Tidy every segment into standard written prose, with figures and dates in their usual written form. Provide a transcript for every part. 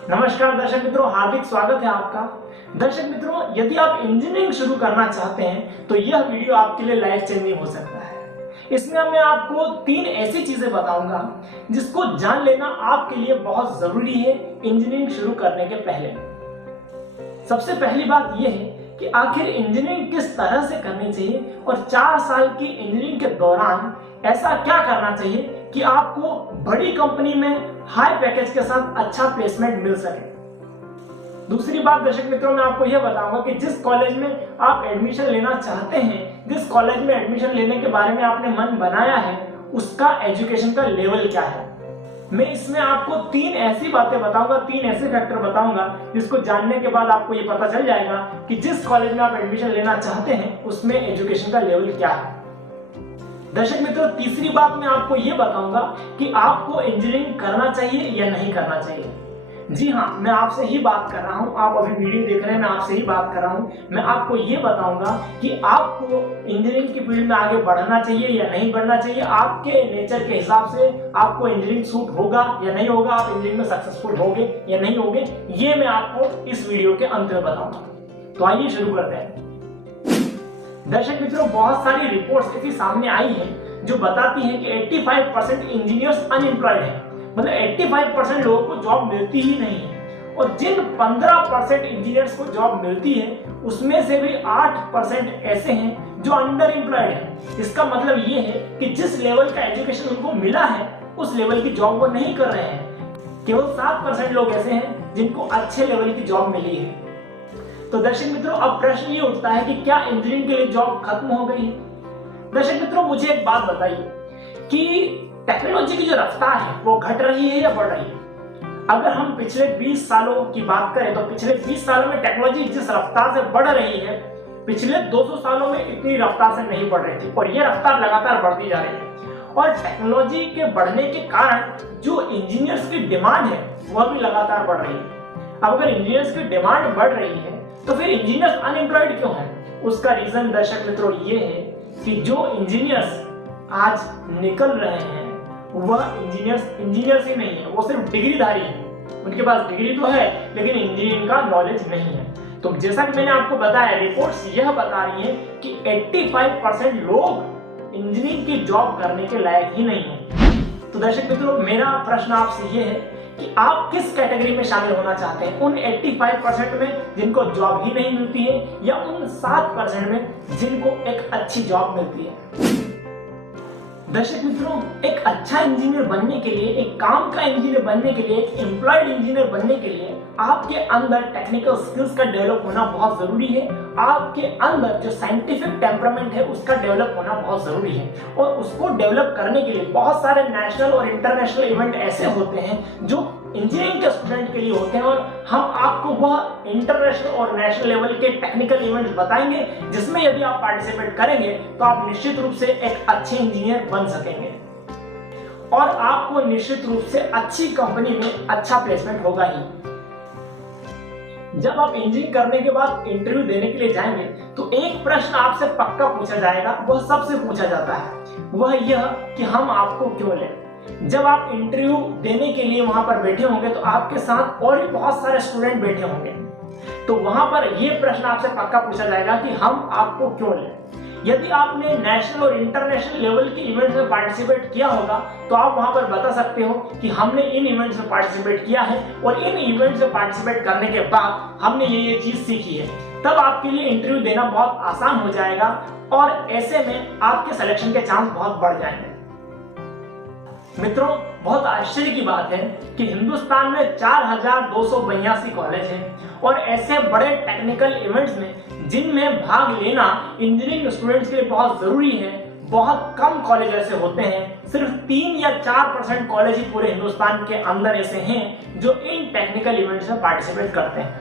नमस्कार दर्शक मित्रों, हार्दिक स्वागत है आपका। दर्शक मित्रों, यदि आप इंजीनियरिंग शुरू करना चाहते हैं तो यह वीडियो आपके लिए लाइफ चेंजिंग हो सकता है। इसमें मैं आपको 3 ऐसी चीजें बताऊंगा जिसको जान लेना आपके लिए बहुत जरूरी है इंजीनियरिंग शुरू करने के पहले। सबसे पहली बात यह है कि आखिर इंजीनियरिंग किस तरह से करनी चाहिए और 4 साल की इंजीनियरिंग के दौरान ऐसा क्या करना चाहिए कि आपको बड़ी कंपनी में हाई पैकेज के साथ अच्छा प्लेसमेंट मिल सके। दूसरी बात दर्शक मित्रों, मैं आपको यह बताऊंगा कि जिस कॉलेज में आप एडमिशन लेना चाहते हैं, जिस कॉलेज में एडमिशन लेने के बारे में आपने मन बनाया है, उसका एजुकेशन का लेवल क्या है। मैं इसमें आपको 3 ऐसी बातें बताऊंगा, 3 ऐसे फैक्टर बताऊंगा जिसको जानने के बाद आपको ये पता चल जाएगा कि जिस कॉलेज में आप एडमिशन लेना चाहते हैं उसमें एजुकेशन का लेवल क्या है। दर्शक मित्रों, तीसरी बात मैं आपको ये बताऊंगा कि आपको इंजीनियरिंग करना चाहिए या नहीं करना चाहिए। जी हाँ, मैं आपसे ही बात कर रहा हूँ, आप अभी वीडियो देख रहे हैं, मैं आपसे ही बात कर रहा हूँ। मैं आपको ये बताऊंगा कि आपको इंजीनियरिंग की फील्ड में आगे बढ़ना चाहिए या नहीं बढ़ना चाहिए। आपके नेचर के हिसाब से आपको इंजीनियरिंग सूट होगा या नहीं होगा, आप इंजीनियरिंग में सक्सेसफुल होगे या नहीं होगे, ये मैं आपको इस वीडियो के अंत में बताऊंगा। तो आइए शुरू करते हैं। दर्शक मित्रों, बहुत सारी रिपोर्ट्स ऐसी सामने आई हैं जो बताती हैं कि 85% इंजीनियर्स अनएम्प्लॉयड हैं, मतलब 85% लोगों को जॉब मिलती ही नहीं है। और जिन 15% इंजीनियर्स को जॉब मिलती है उसमें से भी 8% ऐसे हैं जो अंडर एम्प्लॉयड हैं। इसका मतलब ये है कि जिस लेवल का एजुकेशन उनको मिला है उस लेवल की जॉब वो नहीं कर रहे हैं। केवल 7% लोग ऐसे हैं जिनको अच्छे लेवल की जॉब मिली है। तो दर्शक मित्रों, अब प्रश्न ये उठता है कि क्या इंजीनियरिंग के लिए जॉब खत्म हो गई है। दर्शक मित्रों, मुझे एक बात बताइए कि टेक्नोलॉजी की जो रफ्तार है वो घट रही है या बढ़ रही है। अगर हम पिछले 20 सालों की बात करें तो पिछले 20 सालों में टेक्नोलॉजी जिस रफ्तार से बढ़ रही है, पिछले 200 सालों में इतनी रफ्तार से नहीं बढ़ रही थी, और ये रफ्तार लगातार बढ़ती जा रही है। और टेक्नोलॉजी के बढ़ने के कारण जो इंजीनियर्स की डिमांड है वह भी लगातार बढ़ रही है। अब अगर इंजीनियर्स की डिमांड बढ़ रही है तो फिर इंजीनियर्स अनएम्प्लॉयड क्यों हैं? उसका रीजन दर्शक मित्रों ये है कि जो इंजीनियर्स आज निकल रहे हैं वह इंजीनियर्स ही नहीं है, वो सिर्फ डिग्रीधारी हैं। उनके पास डिग्री तो है लेकिन इंजीनियरिंग का नॉलेज नहीं है। तो जैसा कि मैंने आपको बताया, रिपोर्ट्स यह बता रही हैं कि 85% लोग इंजीनियरिंग की जॉब करने के लायक ही नहीं है। तो दर्शक मित्रों, मेरा प्रश्न आपसे यह है कि आप किस कैटेगरी में शामिल होना चाहते हैं, उन 85% में जिनको जॉब ही नहीं मिलती है या उन 7% में जिनको एक अच्छी जॉब मिलती है। दर्शक मित्रों, एक अच्छा इंजीनियर बनने के लिए, एक काम का इंजीनियर बनने के लिए, एक एम्प्लॉयड इंजीनियर बनने के लिए आपके अंदर टेक्निकल स्किल्स का डेवलप होना बहुत जरूरी है। आपके अंदर जो साइंटिफिक टेम्परामेंट है उसका डेवलप होना बहुत जरूरी है। और उसको डेवलप करने के लिए बहुत सारे नेशनल और इंटरनेशनल इवेंट ऐसे होते हैं जो इंजीनियरिंग के स्टूडेंट के लिए होते हैं, और हम आपको वह इंटरनेशनल और नेशनल लेवल के टेक्निकल इवेंट्स बताएंगे जिसमें यदि आप पार्टिसिपेट करेंगे तो आप निश्चित रूप से एक अच्छे इंजीनियर बन सकेंगे और आपको निश्चित रूप से अच्छी कंपनी में अच्छा प्लेसमेंट होगा ही। जब आप इंजीनियरिंग करने के बाद इंटरव्यू देने के लिए जाएंगे तो एक प्रश्न आपसे पक्का पूछा जाएगा, वह सबसे पूछा जाता है, वह यह कि हम आपको क्यों लें। जब आप इंटरव्यू देने के लिए वहां पर बैठे होंगे तो आपके साथ और भी बहुत सारे स्टूडेंट बैठे होंगे, तो वहां पर यह प्रश्न आपसे पक्का पूछा जाएगा कि हम आपको क्यों लें। यदि आपने नेशनल और इंटरनेशनल लेवल के इवेंट्स में पार्टिसिपेट किया होगा तो आप वहां पर बता सकते हो कि हमने इन इवेंट्स में पार्टिसिपेट किया है और इन इवेंट्स में पार्टिसिपेट करने के बाद हमने ये चीज सीखी है। तब आपके लिए इंटरव्यू देना बहुत आसान हो जाएगा और ऐसे में आपके सिलेक्शन के चांस बहुत बढ़ जाएंगे। मित्रों, बहुत आश्चर्य की बात है कि हिंदुस्तान में 4282 कॉलेज हैं और ऐसे बड़े टेक्निकल इवेंट्स में जिनमें भाग लेना इंजीनियरिंग स्टूडेंट्स के लिए बहुत जरूरी है, बहुत कम कॉलेज ऐसे होते हैं। सिर्फ 3 या 4% कॉलेज ही पूरे हिंदुस्तान के अंदर ऐसे हैं जो इन टेक्निकल इवेंट्स में पार्टिसिपेट करते हैं।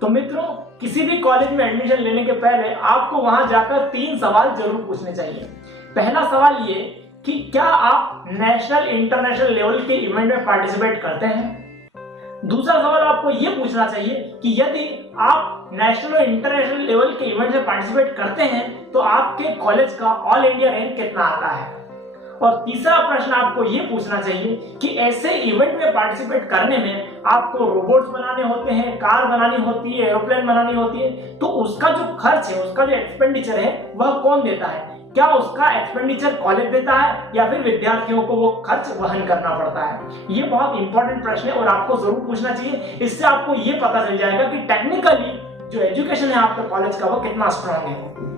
तो मित्रों, किसी भी कॉलेज में एडमिशन लेने के पहले आपको वहां जाकर 3 सवाल जरूर पूछने चाहिए। पहला सवाल ये कि क्या आप नेशनल इंटरनेशनल लेवल के इवेंट में पार्टिसिपेट करते हैं। दूसरा सवाल आपको यह पूछना चाहिए कि यदि आप नेशनल और इंटरनेशनल लेवल के इवेंट में पार्टिसिपेट करते हैं तो आपके कॉलेज का ऑल इंडिया रैंक कितना आता है। और तीसरा प्रश्न आपको ये पूछना चाहिए कि ऐसे इवेंट में पार्टिसिपेट करने में आपको रोबोट्स बनाने होते हैं, कार बनानी होती है, एरोप्लेन बनानी होती है, तो उसका जो खर्च है, उसका जो एक्सपेंडिचर है वह कौन देता है? क्या उसका एक्सपेंडिचर कॉलेज देता है या फिर विद्यार्थियों को वो खर्च वहन करना पड़ता है? ये बहुत इंपॉर्टेंट प्रश्न है और आपको जरूर पूछना चाहिए। इससे आपको ये पता चल जाएगा कि टेक्निकली जो एजुकेशन है आपका कॉलेज का वो कितना स्ट्रांग है।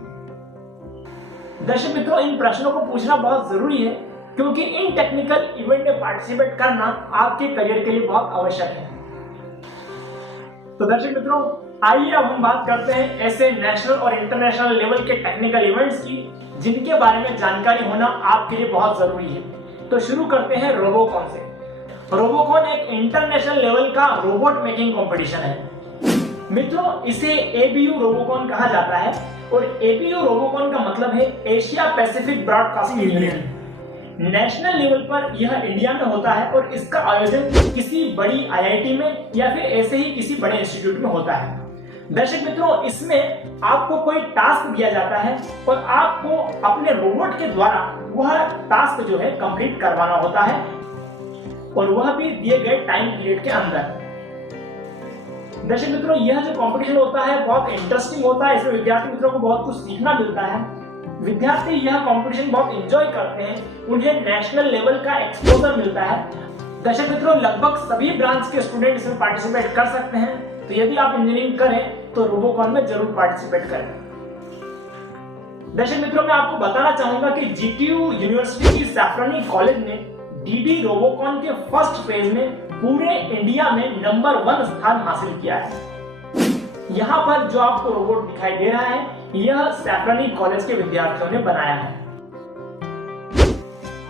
दर्शक मित्रों, इन प्रश्नों को पूछना बहुत जरूरी है क्योंकि इन टेक्निकल इवेंट में पार्टिसिपेट करना आपके करियर के लिए बहुत आवश्यक है। तो दर्शक मित्रों, आइए अब हम बात करते हैं ऐसे नेशनल और इंटरनेशनल लेवल के टेक्निकल इवेंट्स की जिनके बारे में जानकारी होना आपके लिए बहुत जरूरी है। तो शुरू करते हैं रोबोकॉन से। रोबोकॉन एक इंटरनेशनल लेवल का रोबोट मेकिंग कंपटीशन है। मित्रों, इसे एबीयू रोबोकॉन कहा जाता है और एबीयू रोबोकॉन का मतलब है Asia Pacific broadcasting union. National level पर यह इंडिया में होता है और इसका आयोजन किसी बड़ी आईआईटी में या फिर ऐसे ही किसी बड़े इंस्टीट्यूट में होता है। दर्शक मित्रों, इसमें आपको कोई टास्क दिया जाता है और आपको अपने रोबोट के द्वारा वह टास्क जो है कंप्लीट करवाना होता है और वह भी दिए गए टाइम पीरियड के अंदर। दर्शक मित्रों, यह जो कंपटीशन होता है बहुत इंटरेस्टिंग होता है। इसमें विद्यार्थी मित्रों को बहुत कुछ सीखना मिलता है। विद्यार्थी यह कंपटीशन बहुत एंजॉय करते हैं, उन्हें नेशनल लेवल का एक्सपोजर मिलता है। दर्शक मित्रों, लगभग सभी ब्रांच के स्टूडेंट इसमें पार्टिसिपेट कर सकते हैं। तो यदि आप इंजीनियरिंग करें तो रोबोकॉन में जरूर पार्टिसिपेट करें। दर्शक मित्रों, मैं आपको बताना चाहूंगा कि जीटीयू यूनिवर्सिटी की सैफ्रनी कॉलेज ने डीडी रोबोकॉन के फर्स्ट फेज में पूरे इंडिया में नंबर 1 स्थान हासिल किया है। यहाँ पर जो आपको रोबोट दिखाई दे रहा है, यह सैफ्रनी कॉलेज के विद्यार्थियों ने बनाया है।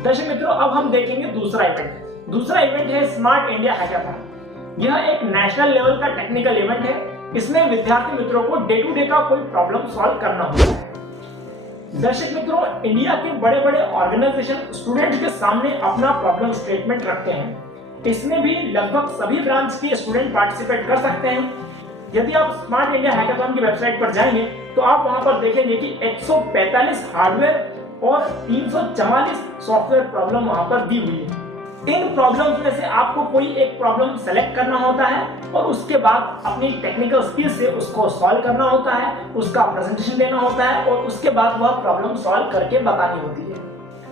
दर्शक मित्रों, अब हम देखेंगे दूसरा इवेंट। दूसरा इवेंट है स्मार्ट इंडिया हैकाथॉन। यह एक नेशनल लेवल का टेक्निकल इवेंट है। इसमें विद्यार्थी मित्रों को डे टू डे का कोई प्रॉब्लम सॉल्व करना होता है। दर्शक मित्रों, इंडिया के बड़े बड़े ऑर्गेनाइजेशन स्टूडेंट्स के सामने अपना प्रॉब्लम स्टेटमेंट रखते हैं। इसमें भी लगभग सभी ब्रांच के स्टूडेंट पार्टिसिपेट कर सकते हैं। यदि आप स्मार्ट इंडिया हैकाथॉन की वेबसाइट पर जाएंगे तो आप वहां पर देखेंगे कि 145 हार्डवेयर और 344 सॉफ्टवेयर प्रॉब्लम वहां पर दी हुई है। इन प्रॉब्लम्स में से आपको कोई एक प्रॉब्लम सेलेक्ट करना होता है और उसके बाद अपनी टेक्निकल स्किल से उसको सॉल्व करना होता है, उसका प्रेजेंटेशन देना होता है और उसके बाद वह प्रॉब्लम सॉल्व करके बतानी होती है।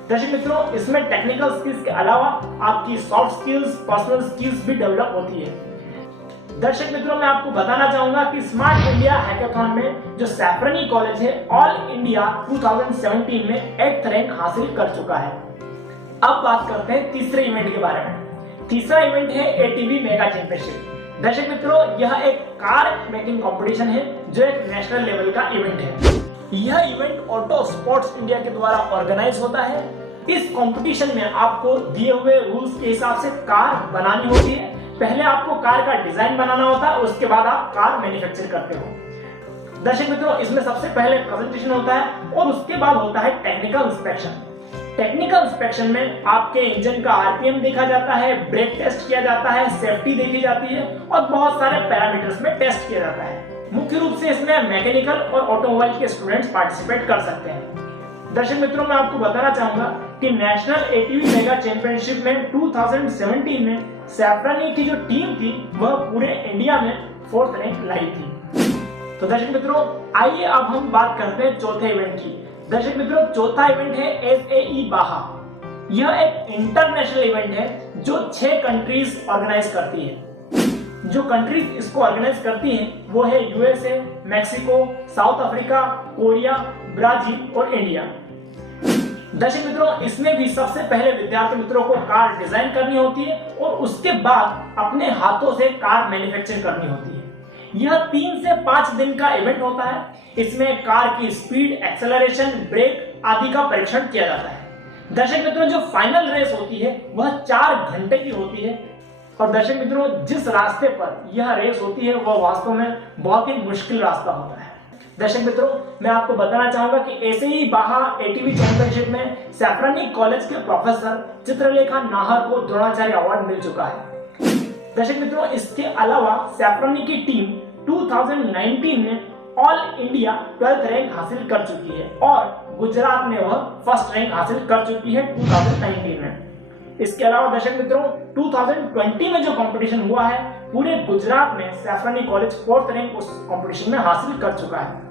दर्शक मित्रों, इसमें टेक्निकल स्किल्स के अलावा आपकी सॉफ्ट स्किल्स, पर्सनल स्किल्स भी डेवलप होती है। दर्शक मित्रों, मैं आपको बताना चाहूंगा कि स्मार्ट इंडिया हैकाथॉन में जो सैफ्रनी कॉलेज है ऑल इंडिया 2017 में 8th रैंक हासिल कर चुका है। अब बात करते हैं तीसरे इवेंट के बारे में। तीसरा इवेंट है एटीवी मेगा चैंपियनशिप। दर्शक मित्रों, यह एक कार मेकिंग कंपटीशन है जो एक नेशनल लेवल का इवेंट है। यह इवेंट ऑटो स्पोर्ट्स इंडिया के द्वारा ऑर्गेनाइज होता है। इस कंपटीशन में आपको दिए हुए रूल्स के हिसाब से कार बनानी होती है। पहले आपको कार का डिजाइन बनाना होता है, उसके बाद आप कार मैन्युफैक्चर करते हो। दर्शक मित्रों, इसमें सबसे पहले प्रेजेंटेशन होता है और उसके बाद होता है टेक्निकल इंस्पेक्शन। टेक्निकल इंस्पेक्शन में आपके इंजन का आरपीएम देखा जाता है, ब्रेक टेस्ट किया जाता है, सेफ्टी देखी जाती है और बहुत सारे पैरामीटर्स में टेस्ट किया जाता है। मुख्य रूप से इसमें मैकेनिकल और ऑटोमोबाइल के स्टूडेंट्स पार्टिसिपेट कर सकते हैं। दर्शक मित्रों, मैं आपको बताना चाहूंगा कि नेशनल एटीवी मेगा चैंपियनशिप में 2017 में सैफ्रनी की जो टीम थी वह पूरे इंडिया में 4th रैंक लाई थी। तो दर्शक मित्रों, आइए अब हम बात करते हैं चौथे इवेंट की। दर्शक मित्रों, चौथा इवेंट है एसएई बाहा। यह एक इंटरनेशनल इवेंट है जो 6 कंट्रीज ऑर्गेनाइज करती है। जो कंट्रीज इसको ऑर्गेनाइज करती हैं वो है USA, Mexico, south Africa, Korea, Brazil और इंडिया। दर्शक मित्रों, इसमें भी सबसे पहले विद्यार्थी मित्रों को कार डिजाइन करनी होती है और उसके बाद अपने हाथों से कार मैन्युफैक्चर करनी होती है। यह 3 से 5 दिन का इवेंट होता है। इसमें कार की स्पीड, एक्सेलरेशन, ब्रेक आदि का परीक्षण किया जाता है। दर्शक मित्रों, जो फाइनल रेस होती है वह 4 घंटे की होती है और दर्शक मित्रों, जिस रास्ते पर यह रेस होती है वह वास्तव में बहुत ही मुश्किल रास्ता होता है। दर्शक मित्रों, मैं आपको बताना चाहूंगा कि ऐसे ही बाहा एटीवी चैंपियनशिप में सैफ्रनी कॉलेज के प्रोफेसर चित्रलेखा नाहर को द्रोणाचार्य अवार्ड मिल चुका है। दर्शक मित्रों, इसके अलावा सैफ्रनी की टीम 2019 में ऑल इंडिया 12th रैंक हासिल कर चुकी है और गुजरात में वह फर्स्ट रैंक हासिल कर चुकी है 2019 में। इसके अलावा दर्शक मित्रों 2020 में जो कंपटीशन हुआ है पूरे गुजरात में सैफरानी कॉलेज फोर्थ रैंक उस कंपटीशन में हासिल कर चुका है।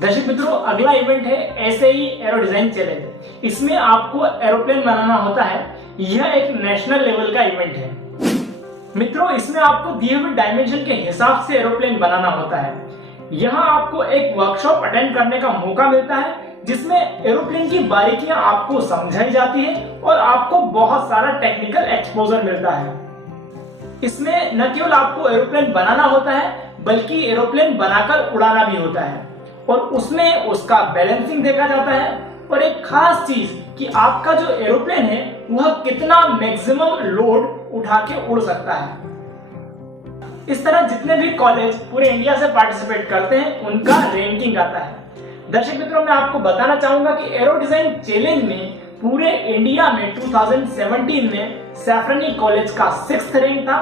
दर्शक मित्रों अगला इवेंट है एसएई एरो डिजाइन चैलेंज। इसमें आपको एरोप्लेन बनाना होता है। यह एक नेशनल लेवल का इवेंट है। मित्रों इसमें आपको दिए हुए डायमेंशन के हिसाब से एरोप्लेन बनाना होता है। यहाँ आपको एक वर्कशॉप अटेंड करने का मौका मिलता है जिसमें एरोप्लेन की बारीकियां आपको समझाई जाती है और आपको बहुत सारा टेक्निकल एक्सपोजर मिलता है। इसमें न केवल आपको एरोप्लेन बनाना होता है बल्कि एरोप्लेन बनाकर उड़ाना भी होता है और उसमें उसका बैलेंसिंग देखा जाता है और एक खास चीज कि आपका जो एरोप्लेन है वह कितना मैक्सिमम लोड उठा के उड़ सकता है। इस तरह जितने भी कॉलेज पूरे इंडिया से पार्टिसिपेट करते हैं उनका रैंकिंग आता है। दर्शक मित्रों मैं आपको बताना चाहूंगा कि एरो डिजाइन चैलेंज में पूरे इंडिया में 2017 में सैफरानी कॉलेज का 6th रैंक था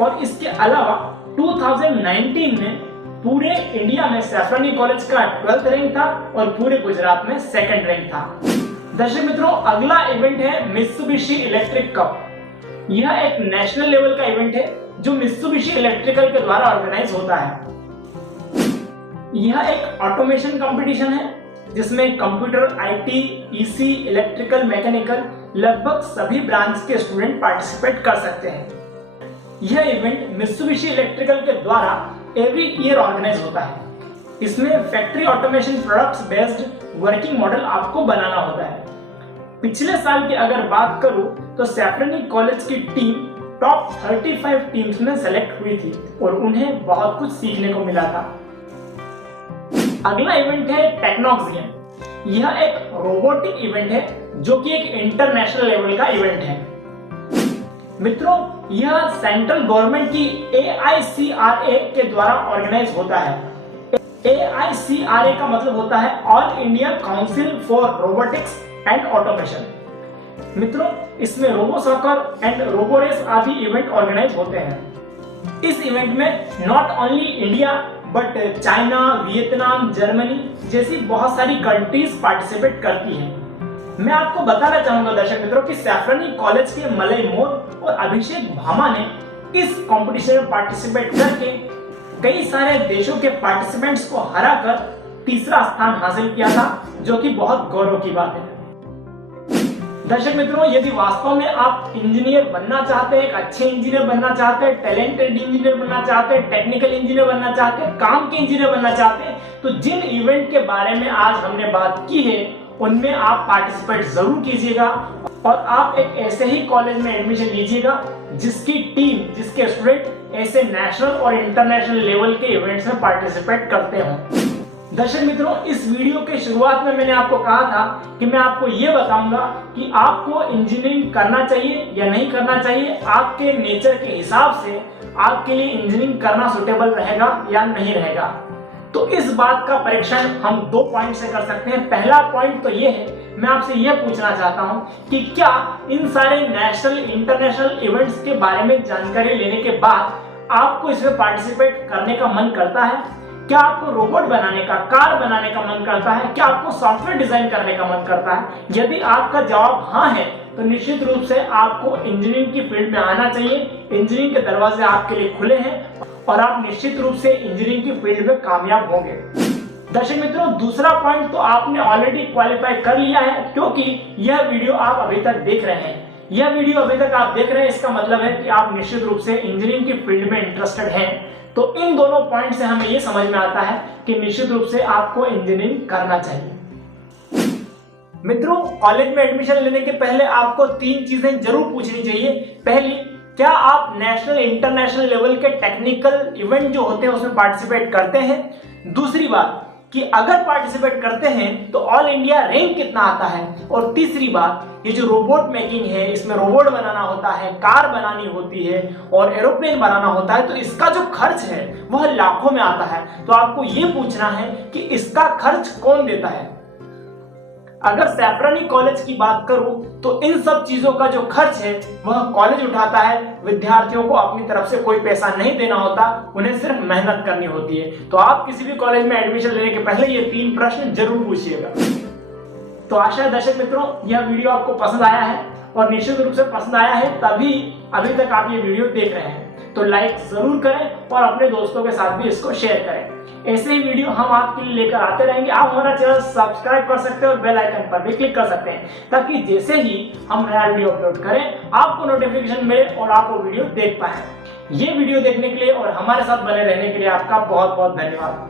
और इसके अलावा 2019 में पूरे इंडिया में सैफरानी कॉलेज का 12th रैंक था और पूरे गुजरात में 2nd रैंक था। दर्शक मित्रों अगला इवेंट है मित्सुबिशी इलेक्ट्रिक कप। यह एक नेशनल लेवल का इवेंट है जो मित्सुबिशी इलेक्ट्रिकल के द्वारा ऑर्गेनाइज होता है। यह एक ऑटोमेशन कंपटीशन है जिसमें computer, IT, EC, electrical, mechanical लगभग सभी ब्रांच के स्टूडेंट पार्टिसिपेट कर सकते हैं। यह इवेंट मित्सुबिशी इलेक्ट्रिकल के द्वारा एवरी ईयर ऑर्गेनाइज होता है। इसमें factory automation products based working model आपको बनाना होता है। पिछले साल की अगर बात करूं तो सैफरानी कॉलेज की टीम टॉप 35 टीम्स में सेलेक्ट हुई थी और उन्हें बहुत कुछ सीखने को मिला था। अगला इवेंट है टेक्नोक्सियन। यह एक रोबोटिक इवेंट है जो कि एक इंटरनेशनल लेवल का इवेंट है। मित्रों यह सेंट्रल गवर्नमेंट की AICRA के द्वारा ऑर्गेनाइज होता है। AICRA का मतलब होता है All India Council for Robotics and Automation. मित्रों इसमें robo soccer and robo race आदि इवेंट ऑर्गेनाइज होते हैं। इस इवेंट में not only India but China, Vietnam, Germany जैसी बहुत सारी कंट्रीज पार्टिसिपेट करती हैं। मैं आपको बताना चाहूंगा दर्शक मित्रों कि सैफरानी कॉलेज के मलय मोर और अभिषेक भामा ने इस कंपटीशन में पार्टिसिपेट करके कई सारे देशों के पार्टिसिपेंट्स को हराकर तीसरा स्थान हासिल किया था जो कि बहुत गौरव की बात है। दर्शक मित्रों यदि वास्तव में आप इंजीनियर बनना चाहते हैं, एक अच्छे इंजीनियर बनना चाहते हैं, टैलेंटेड इंजीनियर बनना चाहते हैं, टेक्निकल इंजीनियर बनना चाहते हैं, काम के इंजीनियर बनना चाहते हैं तो जिन इवेंट के बारे में आज हमने बात की है उनमें आप पार्टिसिपेट जरूर कीजिएगा और आप एक ऐसे ही कॉलेज में एडमिशन लीजिएगा जिसकी टीम, जिसके स्टूडेंट ऐसे नेशनल और इंटरनेशनल लेवल के इवेंट्स में पार्टिसिपेट करते हों। दर्शक मित्रों इस वीडियो के शुरुआत में मैंने आपको कहा था कि मैं आपको ये बताऊंगा कि आपको इंजीनियरिंग करना चाहिए या नहीं करना चाहिए। आपके नेचर के हिसाब से आपके लिए इंजीनियरिंग करना सुटेबल रहेगा या नहीं रहेगा। तो इस बात का परीक्षण हम 2 पॉइंट से कर सकते हैं। पहला पॉइंट तो ये है, मैं आपसे यह पूछना चाहता हूं कि क्या इन सारे नेशनल इंटरनेशनल इवेंट्स के बारे में जानकारी लेने के बाद आपको इसमें पार्टिसिपेट करने का मन करता है? क्या आपको रोबोट बनाने का, कार बनाने का मन करता है? क्या आपको सॉफ्टवेयर डिजाइन करने का मन करता है? यदि आपका जवाब हाँ है तो निश्चित रूप से आपको इंजीनियरिंग की फील्ड में आना चाहिए। इंजीनियरिंग के दरवाजे आपके लिए खुले हैं और आप निश्चित रूप से इंजीनियरिंग की फील्ड में कामयाब होंगे। दर्शक मित्रों दूसरा पॉइंट तो आपने ऑलरेडी क्वालिफाई कर लिया है क्योंकि यह वीडियो आप अभी तक देख रहे हैं। यह वीडियो अभी तक आप देख रहे हैं इसका मतलब है कि आप निश्चित रूप से इंजीनियरिंग की फील्ड में इंटरेस्टेड हैं। तो इन दोनों पॉइंट से हमें यह समझ में आता है कि निश्चित रूप से आपको इंजीनियरिंग करना चाहिए। मित्रों कॉलेज में एडमिशन लेने के पहले आपको 3 चीजें जरूर पूछनी चाहिए। पहली, क्या आप नेशनल इंटरनेशनल लेवल के टेक्निकल इवेंट जो होते हैं उसमें पार्टिसिपेट करते हैं? दूसरी बात कि अगर पार्टिसिपेट करते हैं तो ऑल इंडिया रैंक कितना आता है? और तीसरी बात, ये जो रोबोट मेकिंग है इसमें रोबोट बनाना होता है, कार बनानी होती है और एरोप्लेन बनाना होता है तो इसका जो खर्च है वह लाखों में आता है। तो आपको ये पूछना है कि इसका खर्च कौन देता है? अगर सैफरानी कॉलेज की बात करूं तो इन सब चीजों का जो खर्च है वह कॉलेज उठाता है। विद्यार्थियों को अपनी तरफ से कोई पैसा नहीं देना होता, उन्हें सिर्फ मेहनत करनी होती है। तो आप किसी भी कॉलेज में एडमिशन लेने के पहले ये 3 प्रश्न जरूर पूछिएगा। तो आशा है दर्शक मित्रों यह वीडियो आपको पसंद आया है, और निश्चित रूप से पसंद आया है तभी अभी तक आप ये वीडियो देख रहे हैं। तो लाइक जरूर करें और अपने दोस्तों के साथ भी इसको शेयर करें। ऐसे ही वीडियो हम आपके लिए लेकर आते रहेंगे। आप हमारा चैनल सब्सक्राइब कर सकते हैं और बेल आइकन पर भी क्लिक कर सकते हैं, ताकि जैसे ही हम नया वीडियो अपलोड करें आपको नोटिफिकेशन मिले और आप वो वीडियो देख पाए। ये वीडियो देखने के लिए और हमारे साथ बने रहने के लिए आपका बहुत बहुत धन्यवाद।